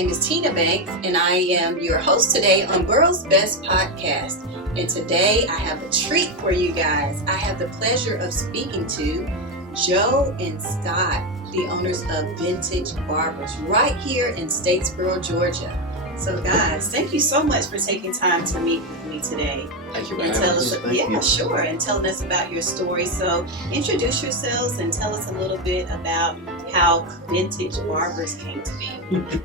name is Tina Banks, and I am your host today on World's Best Podcast. And today I have a treat for you guys. I have the pleasure of speaking to Joe and Scott, the owners of Vintage Barbers, right here in Statesboro, Georgia. So guys, thank you so much for taking time to meet with me today. Thank you. And tell us, sure, and telling us about your story. So introduce yourselves and tell us a little bit about how Vintage Barbers came to be.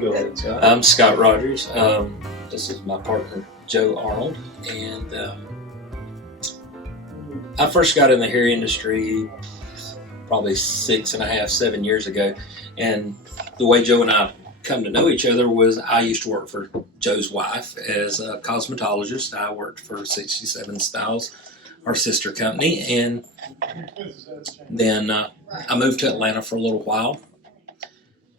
Go ahead, Scott. I'm Scott Rogers. This is my partner, Joe Arnold, and I first got in the hair industry probably 6.5, 7 years ago, and the way Joe and I come to know each other was I used to work for Joe's wife as a cosmetologist. I worked for 67 Styles, our sister company, and then I moved to Atlanta for a little while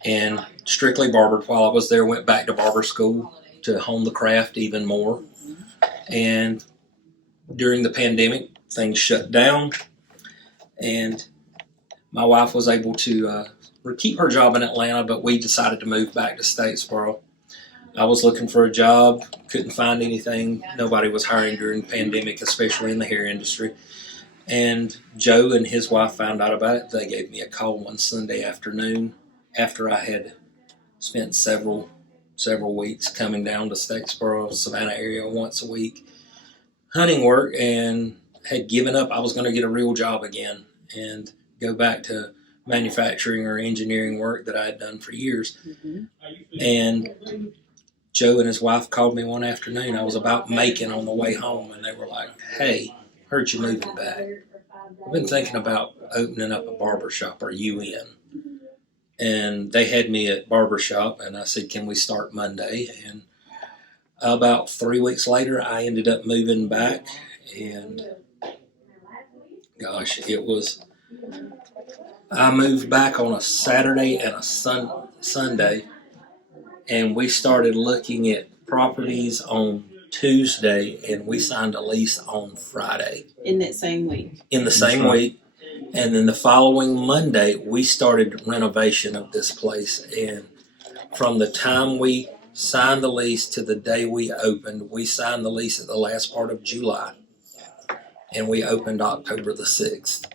and strictly barbered while I was there. Went back to barber school to hone the craft even more, and during the pandemic things shut down, and my wife was able to keep her job in Atlanta, but we decided to move back to Statesboro. I was looking for a job, couldn't find anything. Nobody was hiring during the pandemic, especially in the hair industry. And Joe and his wife found out about it. They gave me a call one Sunday afternoon after I had spent several weeks coming down to Statesboro, Savannah area once a week, hunting work, and had given up. I was going to get a real job again and go back to manufacturing or engineering work that I had done for years. Mm-hmm. And Joe and his wife called me one afternoon. I was about Macon on the way home, and they were like, "Hey, heard you moving back. I've been thinking about opening up a barbershop. Are you in?" And they had me at Barbershop, and I said, "Can we start Monday?" And about 3 weeks later, I ended up moving back, and gosh, I moved back on a Saturday and a Sunday, and we started looking at properties on Tuesday, and we signed a lease on Friday. In that same week? In the same week. And then the following Monday, we started renovation of this place. And from the time we signed the lease to the day we opened, we signed the lease at the last part of July, and we opened October the 6th.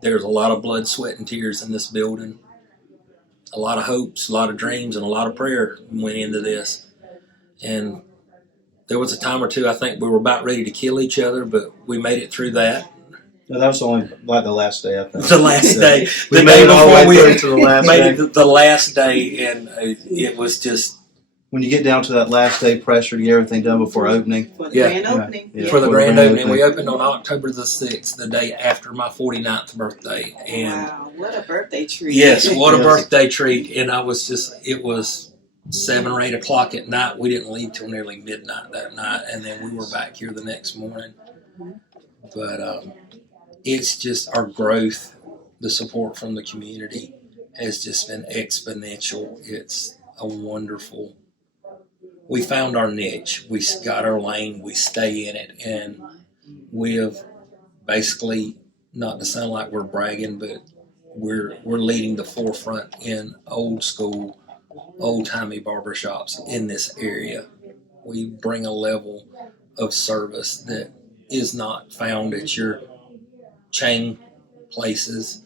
There's a lot of blood, sweat, and tears in this building. A lot of hopes, a lot of dreams, and a lot of prayer went into this. And there was a time or two I think we were about ready to kill each other, but we made it through that. No, that was only like the last day, I think. The last day. We The made day it all before the way we through to the last made day. it the last day, and it was just... When you get down to that last day pressure to get everything done before opening. For the grand opening. Yeah. For the grand opening. We opened on October the 6th, the day after my 49th birthday. And wow, what a birthday treat. yes, what a birthday treat. And it was 7 or 8 o'clock at night. We didn't leave till nearly midnight that night, and then we were back here the next morning. But it's just our growth, the support from the community has just been exponential. It's a wonderful... We found our niche. We got our lane. We stay in it, and we have basically, not to sound like we're bragging, but we're leading the forefront in old school, old timey barbershops in this area. We bring a level of service that is not found at your chain places.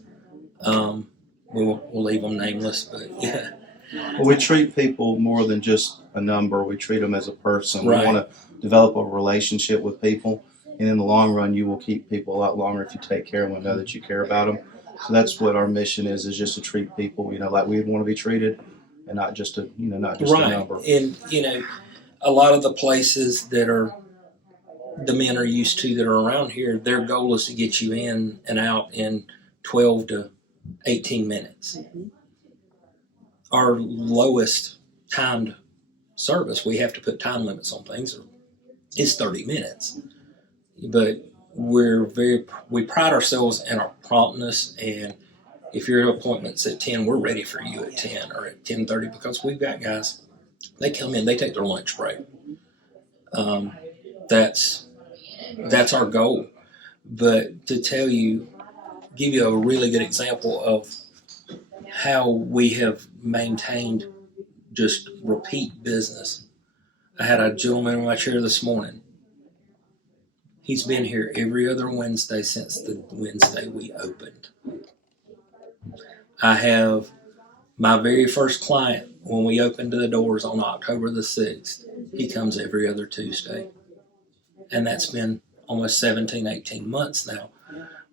We'll leave them nameless, but yeah. Well, we treat people more than just a number. We treat them as a person. Right. We want to develop a relationship with people, and in the long run, you will keep people a lot longer if you take care of them and know that you care about them. So that's what our mission is just to treat people, like we would want to be treated, and not just a number. And a lot of the places that the men are used to that are around here, their goal is to get you in and out in 12 to 18 minutes. Mm-hmm. Our lowest timed service, we have to put time limits on things, is 30 minutes. But we pride ourselves in our promptness, and if your appointment's at 10, we're ready for you at 10 or at 10:30, because we've got guys, they come in, they take their lunch break. That's our goal. But to give you a really good example of how we have maintained just repeat business. I had a gentleman in my chair this morning. He's been here every other Wednesday since the Wednesday we opened. I have my very first client when we opened the doors on October the 6th. He comes every other Tuesday. And that's been almost 17, 18 months now.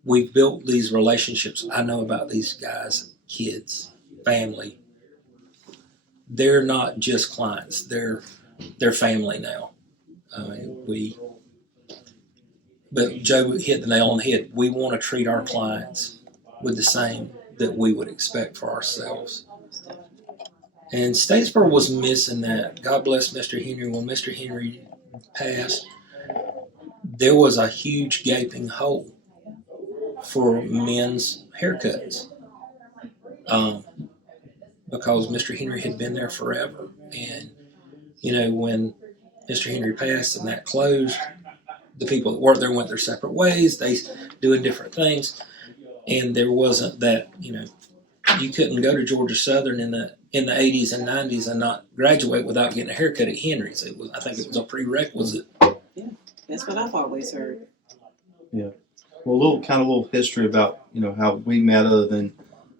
We've built these relationships. I know about these guys, kids, family. They're not just clients. They're family now. But Joe hit the nail on the head. We want to treat our clients with the same that we would expect for ourselves. And Statesboro was missing that. God bless Mr. Henry. When Mr. Henry passed, there was a huge gaping hole for men's haircuts because Mr. Henry had been there forever. And, when Mr. Henry passed and that closed, the people that worked there went their separate ways. They doing different things. And there wasn't that, you couldn't go to Georgia Southern in the 80s and 90s and not graduate without getting a haircut at Henry's. I think it was a prerequisite. Yeah, that's what I've always heard. Yeah. Well, a little history about how we met, other than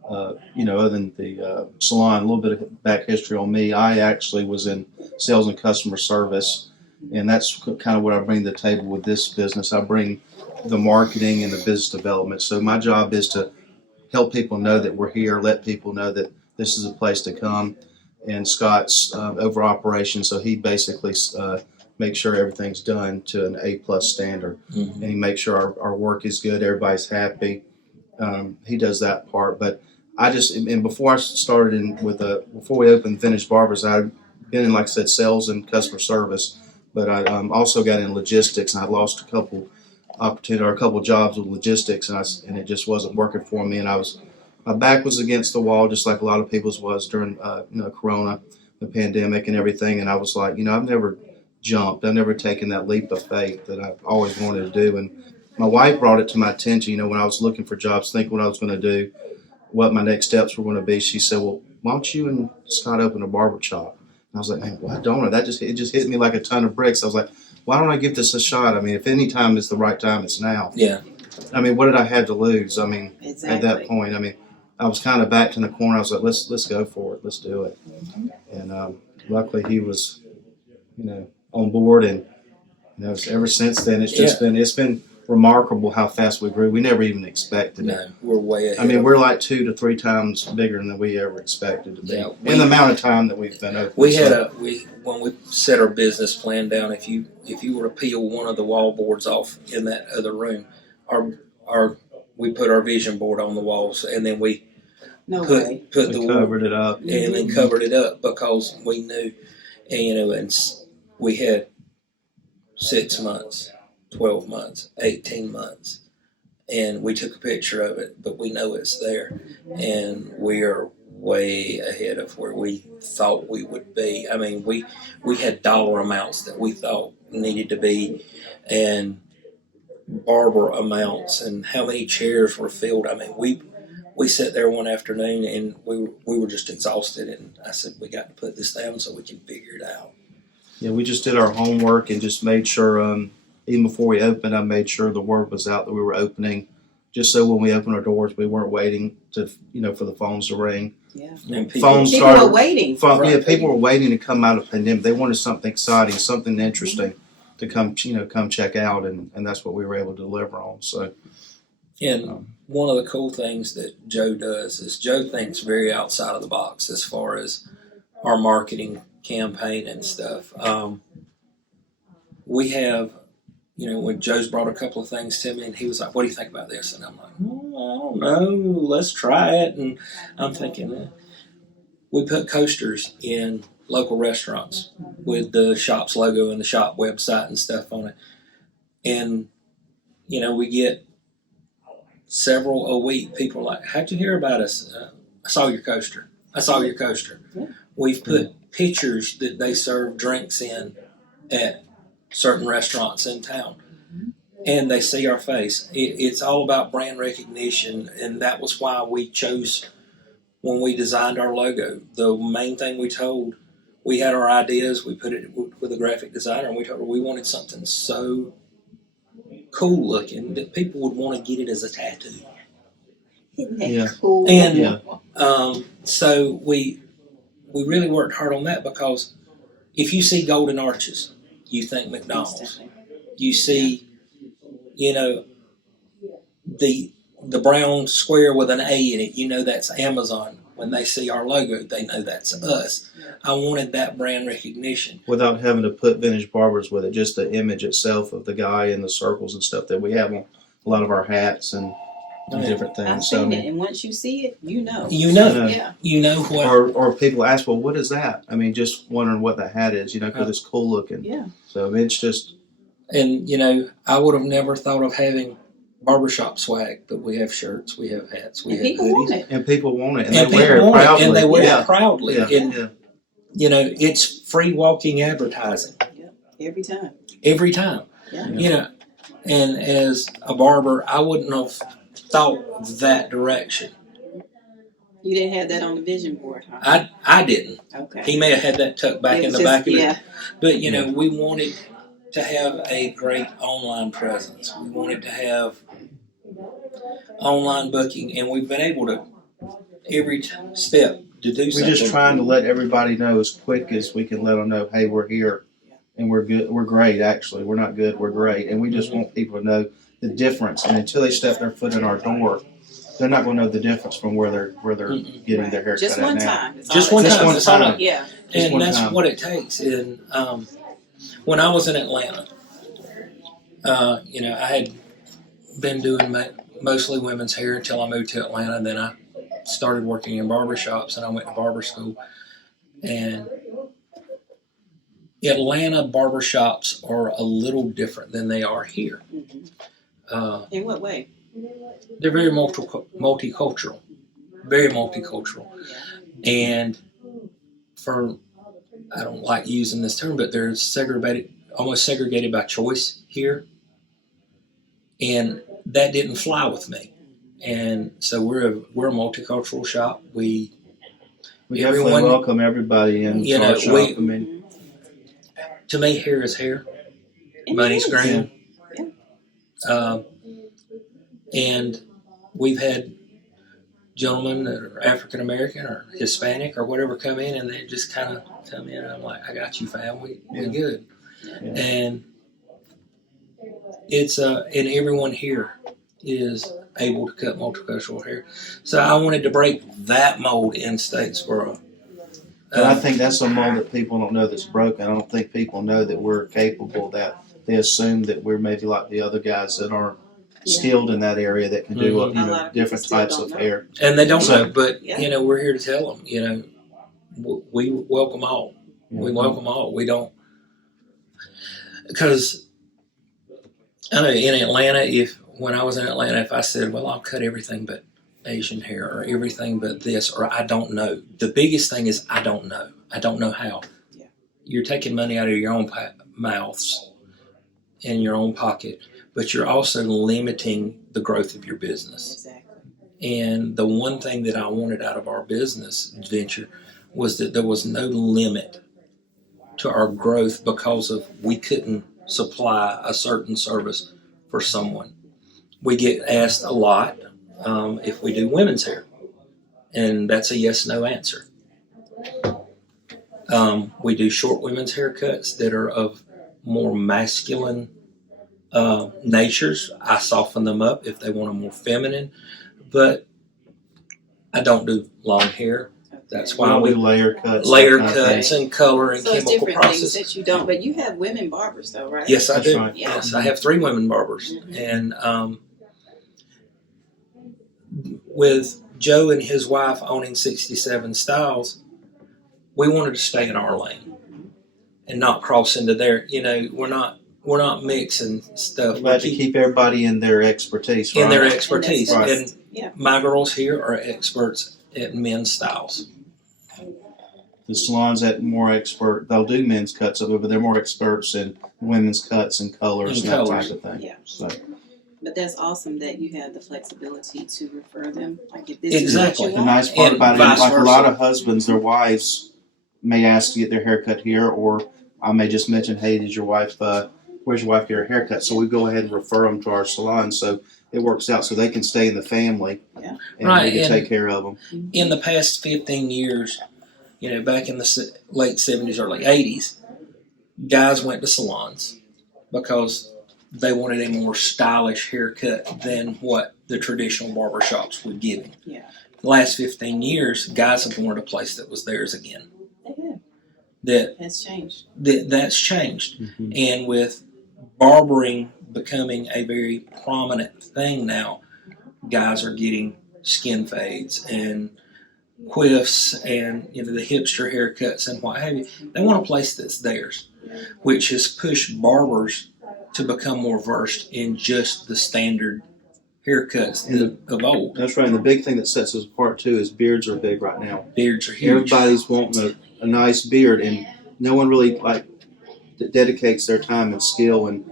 the salon. A little bit of back history on me. I actually was in sales and customer service, and that's kind of what I bring to the table with this business. I bring the marketing and the business development. So my job is to help people know that we're here, let people know that this is a place to come. And Scott's over operations, so he basically makes sure everything's done to an A+ standard. Mm-hmm. And he makes sure our work is good, everybody's happy. He does that part. But before I started before we opened Finished Barbers, I'd been in, like I said, sales and customer service. But I also got in logistics, and I lost a couple jobs with logistics, and it just wasn't working for me. And my back was against the wall, just like a lot of people's was during Corona, the pandemic, and everything. And I was like, I've never jumped, I've never taken that leap of faith that I've always wanted to do. And my wife brought it to my attention, when I was looking for jobs, thinking what I was going to do, what my next steps were going to be. She said, "Well, why don't you and Scott open a barber shop?" And I was like, "Man, why don't I?" It just hit me like a ton of bricks. I was like, why don't I give this a shot? I mean, if any time is the right time, it's now. Yeah. I mean, what did I have to lose? I mean, Exactly. At that point, I was kind of backed in the corner. I was like, let's go for it. Let's do it. Mm-hmm. And luckily he was, on board. And ever since then, it's been remarkable how fast we grew. We never even expected it. No, we're way ahead. I mean, we're like 2 to 3 times bigger than we ever expected to be. Yeah, in the amount of time that we've been open. When we set our business plan down, if you were to peel one of the wall boards off in that other room, we put our vision board on the walls, and then we covered it up, and then covered it up because we knew, and we had 6 months, 12 months, 18 months, and we took a picture of it, but we know it's there, and we are way ahead of where we thought we would be. I mean, we had dollar amounts that we thought needed to be, and barber amounts, and how many chairs were filled. I mean, we sat there one afternoon, and we were just exhausted, and I said, we got to put this down so we can figure it out. Yeah, we just did our homework and just made sure, even before we opened, I made sure the word was out that we were opening, just so when we opened our doors, we weren't waiting to, for the phones to ring. Yeah. And People were waiting. Yeah, people were waiting to come out of the pandemic. They wanted something exciting, something interesting to come check out, and that's what we were able to deliver on. So, and one of the cool things that Joe does is Joe thinks very outside of the box as far as our marketing campaign and stuff. We have, when Joe's brought a couple of things to me, and he was like, "What do you think about this?" And I'm like, "I don't know. Let's try it." And I'm thinking, we put coasters in local restaurants with the shop's logo and the shop website and stuff on it. And, we get several a week. People are like, "How'd you hear about us?" "I saw your coaster. I saw your coaster." Yeah. We've put pictures that they serve drinks in at certain restaurants in town. And they see our face. It's all about brand recognition, and that was why we chose when we designed our logo, the main thing we had our ideas, we put it with a graphic designer, and we told her we wanted something so cool looking that people would want to get it as a tattoo. Isn't that Yeah. cool? And Yeah. so we really worked hard on that, because if you see golden arches, you think McDonald's. You see, you know, the brown square with an A in it, you know that's Amazon. When they see our logo, they know that's us. I wanted that brand recognition. Without having to put vintage barbers with it, just the image itself of the guy and the circles and stuff that we have on a lot of our hats and different I've things. seen it, and once you see it, you know. You know. Yeah. You know what? Or people ask, well, what is that? I mean, just wondering what the hat is, because it's cool looking. Yeah. So it's just. And, I would have never thought of having barbershop swag, but we have shirts, we have hats, we And have people hoodies. want it. And people want it. And And they wear it people want proudly. it, and they wear Yeah. it proudly. Yeah. And, Yeah. it's free walking advertising Every time. every time. Yeah. And as a barber, I wouldn't have thought that direction. You didn't have that on the vision board, huh? I didn't. Okay. He may have had that tucked back It in was the just- back of yeah. it. But, we wanted to have a great online presence. We wanted to have online booking, and we've been able to, every step, to do We're something. just trying to let everybody know as quick as we can let them know, hey, we're here and we're good. We're great, actually. We're not good, we're great. And we just want people to know the difference. And until they step their foot in our door, they're not going to know the difference from where they're getting their hair Just cut one at now. time. Just one time. Just one time. Yeah. Just And one that's time. what it takes. And when I was in Atlanta, I had been doing mostly women's hair until I moved to Atlanta. Then I started working in barbershops, and I went to barber school. And Atlanta barbershops are a little different than they are here. Mm-hmm. In what way? They're very multicultural, very multicultural. And I don't like using this term, but they're almost segregated by choice here. And that didn't fly with me. And so we're a multicultural shop. We definitely welcome everybody in our shop. I mean, to me, hair is hair. It Money's is. grand. Yeah. And we've had gentlemen that are African American or Hispanic or whatever come in, and they just kind of come in, and I'm like, I got you, fam. We good. Yeah. And it's and everyone here is able to cut multicultural hair. So I wanted to break that mold in Statesboro. But I think that's a mold that people don't know that's broken. I don't think people know that we're capable, that they assume that we're maybe like the other guys that aren't skilled in that area that can do A lot of people different still types don't of know. hair. And they don't So- know, but Yeah. we're here to tell them. We welcome all. We welcome all. We don't, because I know in Atlanta, when I was in Atlanta, if I said, well, I'll cut everything but Asian hair or everything but this, or I don't know. The biggest thing is I don't know. I don't know how. Yeah. You're taking money out of your own mouths and your own pocket, but you're also limiting the growth of your business. Exactly. And the one thing that I wanted out of our business venture was that there was no limit to our growth because of we couldn't supply a certain service for someone. We get asked a lot if we do women's hair, and that's a yes/no answer. We do short women's haircuts that are of more masculine natures. I soften them up if they want a more feminine, but I don't do long hair. That's why we we layer cuts. layer that kind of cuts thing. and color and So it's chemical different things process. that you don't, but you have women barbers though, right? Yes, I That's do. right. Yes, I have 3 women barbers, Mhm. and with Joe and his wife owning 67 Styles, we wanted to stay in our lane and not cross into their. We're not mixing stuff. We have to keep everybody in their expertise, right? in their expertise, And that's- and yeah. my girls here are experts at men's styles. The salons that more expert, they'll do men's cuts of it, but they're more experts in women's cuts and colors And and that colors. type of thing. Yeah. So But that's awesome that you have the flexibility to refer them. Like if this Exactly. is what The you want. nice part And about it, vice like a versa. lot of husbands, their wives may ask to get their haircut here, or I may just mention, hey, did your wife, where's your wife get her haircut? So we go ahead and refer them to our salon, so it works out so they can stay in the family, Yeah. and Right, we can and- take care of them. In the past 15 years, back in the late 70s, early 80s, guys went to salons because they wanted a more stylish haircut than what the traditional barbershops were giving. Yeah. The last 15 years, guys have wanted a place that was theirs again. They have. That's changed. That's changed. Mm-hmm. And with barbering becoming a very prominent thing now, guys are getting skin fades and quiffs and the hipster haircuts and what have you. They want a place that's theirs, which has pushed barbers to become more versed in just the standard haircuts of old. That's right. And the big thing that sets us apart too is beards are big right now. Beards are huge. Everybody's wanting a nice beard, and no one really dedicates their time and skill and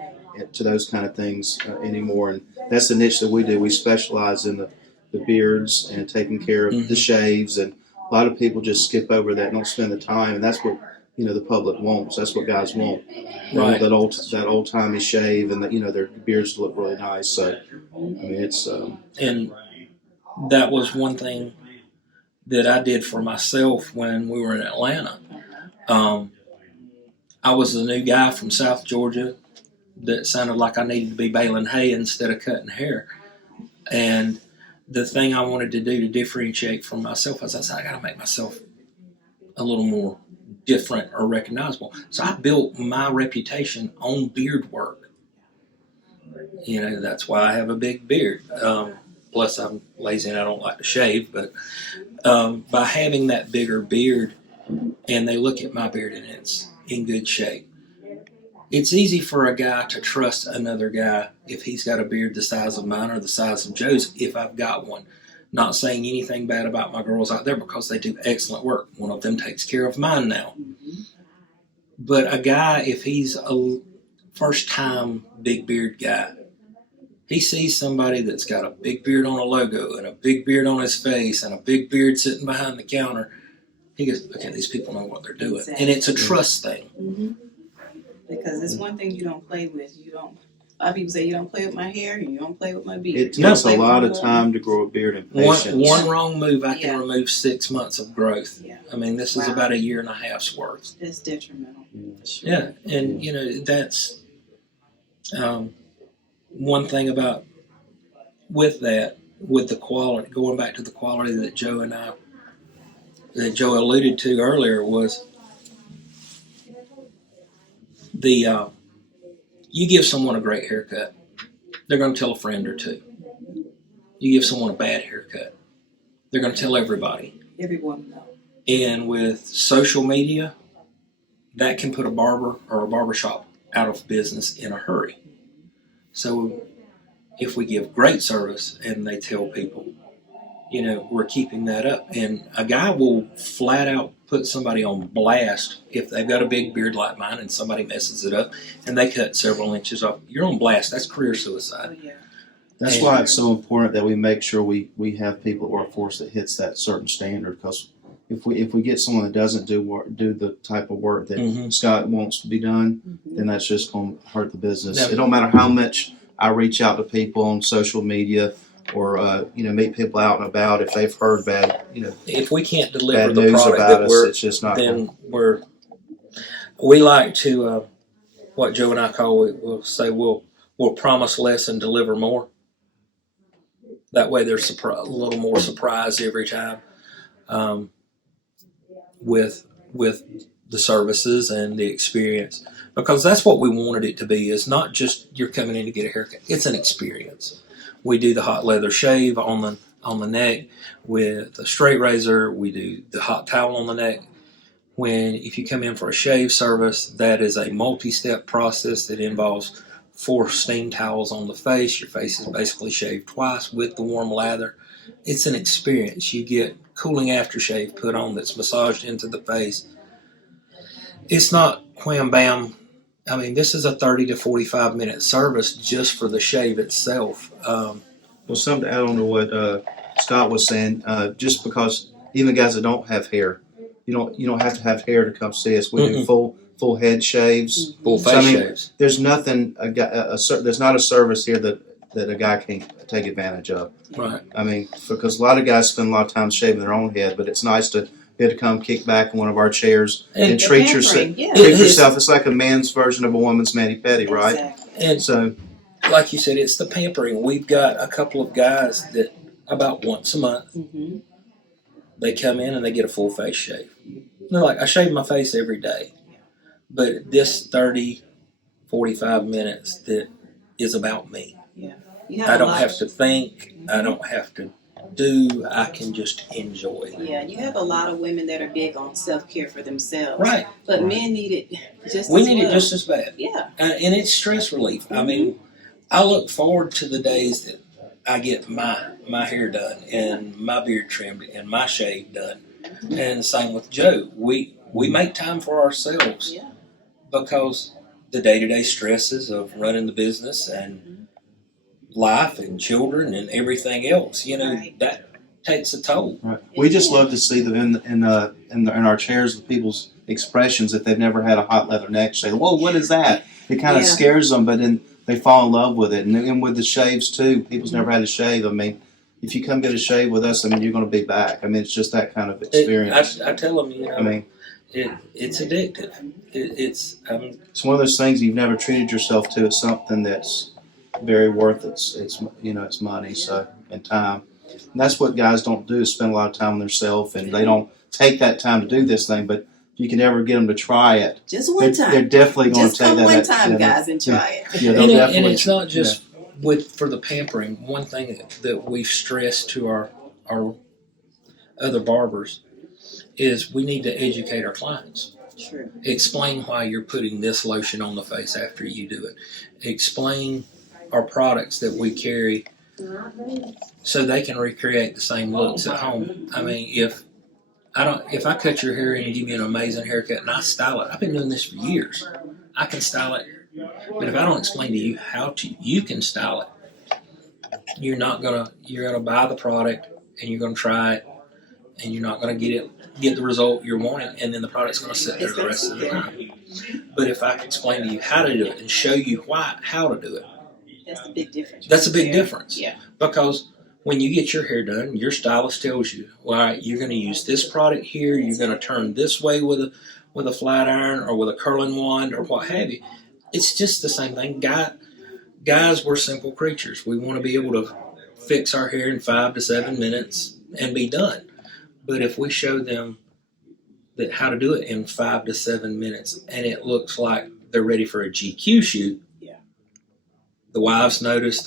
to those kind of things anymore. And that's the niche that we do. We specialize in the beards and taking care of the shaves, and a lot of people just skip over that and don't spend the time, and that's what the public wants. That's what guys want. Right. That old timey shave, and their beards look really nice. So I mean, it's and that was one thing that I did for myself when we were in Atlanta. I was a new guy from South Georgia that sounded like I needed to be baling hay instead of cutting hair. And the thing I wanted to do to differentiate from myself was I said, I got to make myself a little more different or recognizable. So I built my reputation on beard work. That's why I have a big beard. Plus I'm lazy and I don't like to shave. But by having that bigger beard, and they look at my beard and it's in good shape, it's easy for a guy to trust another guy if he's got a beard the size of mine or the size of Joe's if I've got one. Not saying anything bad about my girls out there because they do excellent work. One of them takes care of mine now. But a guy, if he's a first-time big beard guy, he sees somebody that's got a big beard on a logo and a big beard on his face and a big beard sitting behind the counter. He goes, okay, these people know what they're doing. Exactly. And it's a trust thing. Mm-hmm. Because it's one thing you don't play with. A lot of people say you don't play with my hair and you don't play with my beard. it takes a lot of time to grow a beard and patience. One wrong move, I can remove 6 months of growth. Yeah. I mean, this is about 1.5 years worth. It's detrimental. Sure. Yeah, and that's one thing about with the quality. Going back to the quality that Joe alluded to earlier was you give someone a great haircut, they're going to tell a friend or two. You give someone a bad haircut, they're going to tell everybody. Everyone knows. And with social media, that can put a barber or a barbershop out of business in a hurry. So if we give great service and they tell people, we're keeping that up. And a guy will flat out put somebody on blast if they've got a big beard like mine and somebody messes it up and they cut several inches off. You're on blast. That's career suicide. Oh, yeah. That's why it's so important that we make sure we have people at workforce that hits that certain standard. Because if we get someone that doesn't do the type of work that Scott wants to be done, then that's just going to hurt the business. Now, it don't matter how much I reach out to people on social media or meet people out and about. If they've heard bad if we can't deliver bad the news product about that us, it's just not. then we like to what Joe and I call we'll say we'll promise less and deliver more. That way there's a little more surprise every time with the services and the experience, because that's what we wanted it to be. Is not just you're coming in to get a haircut. It's an experience. We do the hot leather shave on the neck with a straight razor. We do the hot towel on the neck. If you come in for a shave service, that is a multi-step process that involves 4 steam towels on the face. Your face is basically shaved twice with the warm lather. It's an experience. You get cooling aftershave put on that's massaged into the face. It's not wham bam, I mean, this is a 30 to 45 minute service just for the shave itself. Well, something to add on to what Scott was saying, just because even guys that don't have hair, you don't have to have hair to come see us. We do full head shaves, full So, face I mean, shaves. there's nothing there's not a service here that a guy can't take advantage of. Right. I mean, because a lot of guys spend a lot of time shaving their own head, but it's nice to be able to come kick back in one of our chairs and treat yourself. Yeah. Treat yourself. It's like a man's version of a woman's mani-pedi, right? Exactly. And So, like you said, it's the pampering. We've got a couple of guys that about once a month Mm-hmm. they come in and they get a full face shave. They're like, I shave my face every day, but this 30, 45 minutes that is about me. Yeah. I don't have to think. I don't have to do. I can just enjoy. Yeah, you have a lot of women that are big on self-care for themselves. Right. But Right. men need it just We as need well. it just as bad. Yeah. And it's stress relief. I mean, I look forward to the days that I get my hair done and my beard trimmed and my shave done. And same with Joe. We make time for ourselves Yeah. because the day-to-day stresses of running the business and life and children and everything else, Right. that takes a toll. right. We just love to see them in our chairs with people's expressions if they've never had a hot leather neck shave. Whoa, what is that? It kind of Yeah. scares them, but then they fall in love with it. And with the shaves too, people's never had a shave. I mean, if you come get a shave with us, I mean, you're going to be back. I mean, it's just that kind of experience. I tell them, I mean, it's addictive. it's one of those things you've never treated yourself to. It's something that's very worth it's money and time. And that's what guys don't do, is spend a lot of time on themselves, and they don't take that time to do this thing. But if you can ever get them to try it, Just one time. they're definitely going Just to take come that. one time, yeah, guys, and try it. Yeah, they'll And definitely. it's not just for the pampering. One thing that we've stressed to our other barbers is we need to educate our clients. True. Explain why you're putting this lotion on the face after you do it. Explain our products that we carry so they can recreate the same looks at home. I mean, if I cut your hair and give you an amazing haircut and I style it, I've been doing this for years. I can style it, but if I don't explain to you how you can style it, you're gonna buy the product and you're gonna try it and you're not gonna get the result you're wanting, and then the product's gonna sit there the rest of the time. But if I can explain to you how to do it and show you how to do it, That's the big difference. that's a big difference. Yeah. Because when you get your hair done, your stylist tells you, well, all right, you're going to use this product here. You're going to turn this way with a flat iron or with a curling wand or what have you. It's just the same thing. Guys, we're simple creatures. We want to be able to fix our hair in 5 to 7 minutes and be done. But if we show them that how to do it in 5 to 7 minutes and it looks like they're ready for a GQ shoot, the wives notice.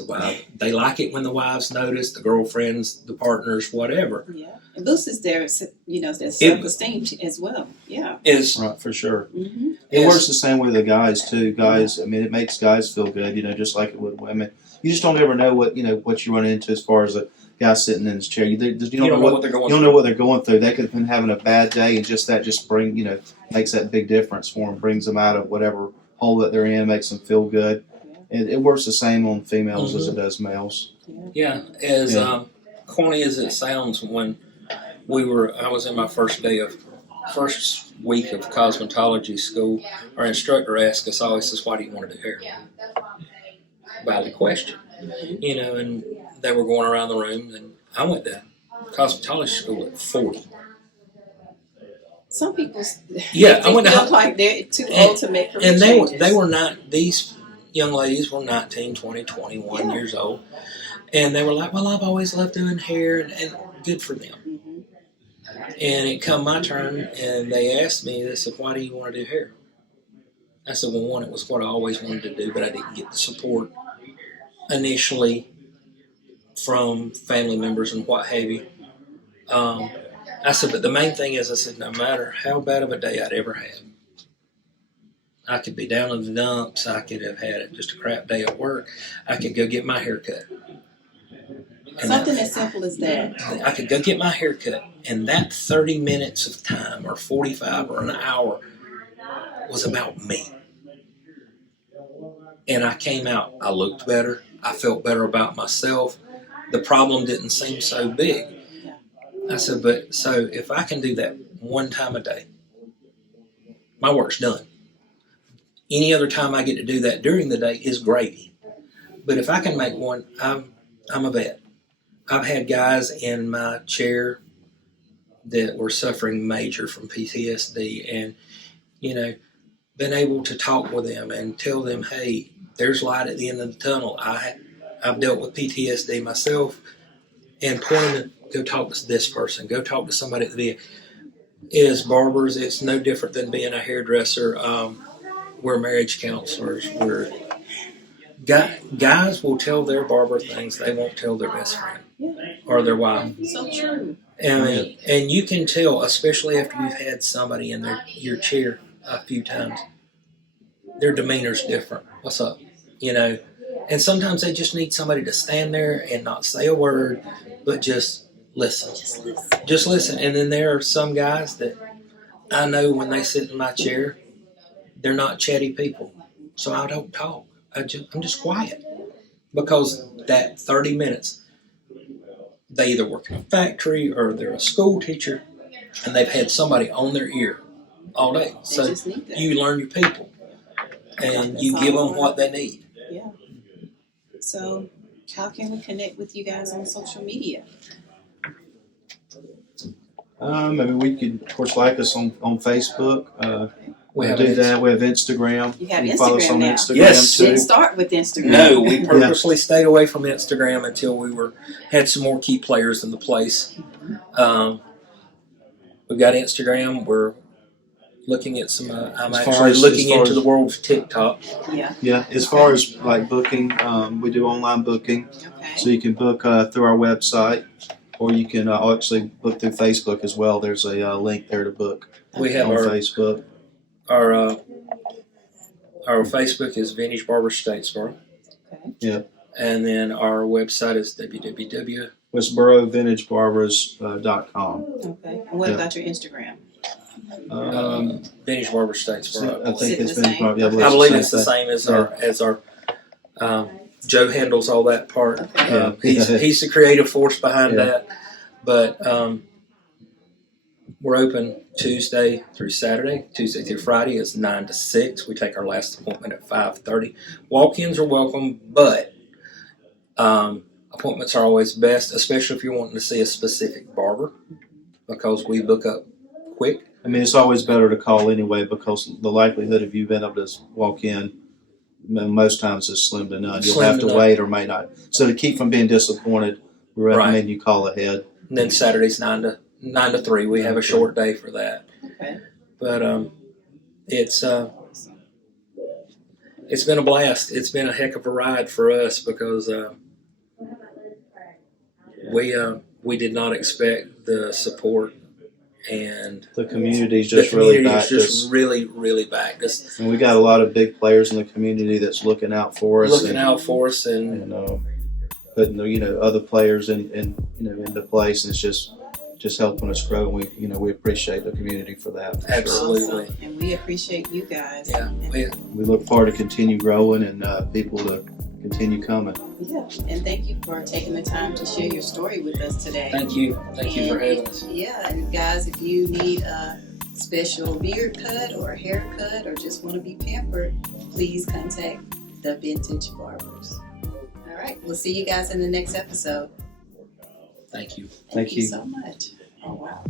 They like it when the wives notice. The girlfriends, the partners, whatever. Yeah, it boosts their self-esteem as well. Yeah, Is Right, for sure. Mm-hmm. It Yes. works the same way with the guys too. Guys, I mean, it makes guys feel good, just like it would women. You just don't ever know what you run into as far as a guy sitting in his chair. You don't know what they're going you don't through. know what they're going through. They could have been having a bad day, and just makes that big difference for them. Brings them out of whatever hole that they're in, makes them feel good. It works the same on females as it does males. Yeah, as corny as it sounds, when I was in my first week of cosmetology school, our instructor asked us always, says, why do you want to do hair? Valid question. And they were going around the room, and I went to cosmetology school at 40. Some people, I went to feel like they're too old to make career and changes. they were not, these young ladies were 19, 20, 21 years old, and they were like, well, I've always loved doing hair, and good for them. And it come my turn, and they asked me, they said, why do you want to do hair? I said, well, one, it was what I always wanted to do, but I didn't get the support initially from family members and what have you. I said, but the main thing is, I said, no matter how bad of a day I'd ever have, I could be down in the dumps, I could have had just a crap day at work, I could go get my hair cut. Something as simple as that. I could go get my hair cut, and that 30 minutes of time, or 45 or an hour, was about me. and I came out. I looked better. I felt better about myself. The problem didn't seem so big. I said, but so if I can do that one time a day, my work's done. Any other time I get to do that during the day is gravy. But if I can make one, I'm a vet. I've had guys in my chair that were suffering major from PTSD, and been able to talk with them and tell them, hey, there's light at the end of the tunnel. I've dealt with PTSD myself, and point them to go talk to this person, go talk to somebody at the VA. Is Barbers, it's no different than being a hairdresser. We're marriage counselors. Guys will tell their barber things they won't tell their best friend or their wife. So true. And you can tell, especially after you've had somebody in your chair a few times, their demeanor's different. What's up? And sometimes they just need somebody to stand there and not say a word, but just listen. Just listen. And then there are some guys that I know when they sit in my chair, they're not chatty people. So I don't talk. I'm just quiet. Because that 30 minutes, they either work in a factory or they're a school teacher, and they've had somebody on their ear all day. So you learn your people, and you give them what they need. Yeah. So how can we connect with you guys on social media? We could, of course, like us on Facebook. We have that. We have Instagram. You have can follow us Instagram on now. Instagram Yes. too. Didn't start with Instagram. No, we purposely stayed away from Instagram until we had some more key players in the place. We've got Instagram. We're looking at some. I'm actually looking into the world of TikTok. Yeah. Yeah. As far as like booking, we do online booking, so you can book through our website, or you can actually book through Facebook as well. There's a link there to book. We have on our Facebook. Our Facebook is Vintage Barbers Statesboro. Okay. Yeah. And then our website is www.WestboroVintageBarbers.com. Okay. And what about your Instagram? Vintage Barbers Statesboro. I think it's the been same? probably. I believe it's the same as our. Joe handles all that part. Okay. He's the creative force behind that. But we're open Tuesday through Saturday. Tuesday through Friday is 9 to 6. We take our last appointment at 5:30. Walk-ins are welcome, but appointments are always best, especially if you're wanting to see a specific barber, because we book up quick. It's always better to call anyway, because the likelihood of you being able to walk in most times is slim to none. You'll have to wait or may not. So to keep from being disappointed, we recommend you call ahead. And then Saturday's 9 to 3. We have a short day for that. Okay. But it's been a blast. It's been a heck of a ride for us, because we did not expect the support, and the community's just really backed us. really backed us. And we got a lot of big players in the community that's looking out for us. And putting other players into place, and it's just helping us grow. And we appreciate the community for that. Absolutely. Awesome. And we appreciate you guys. Yeah. We look forward to continue growing and people to continue coming. Yeah. And thank you for taking the time to share your story with us today. Thank you for having us. Yeah, and guys, if you need a special beard cut or a haircut or just want to be pampered, please contact the Vintage Barbers. All right, we'll see you guys in the next episode. Thank you. Thank you so much. Oh, wow.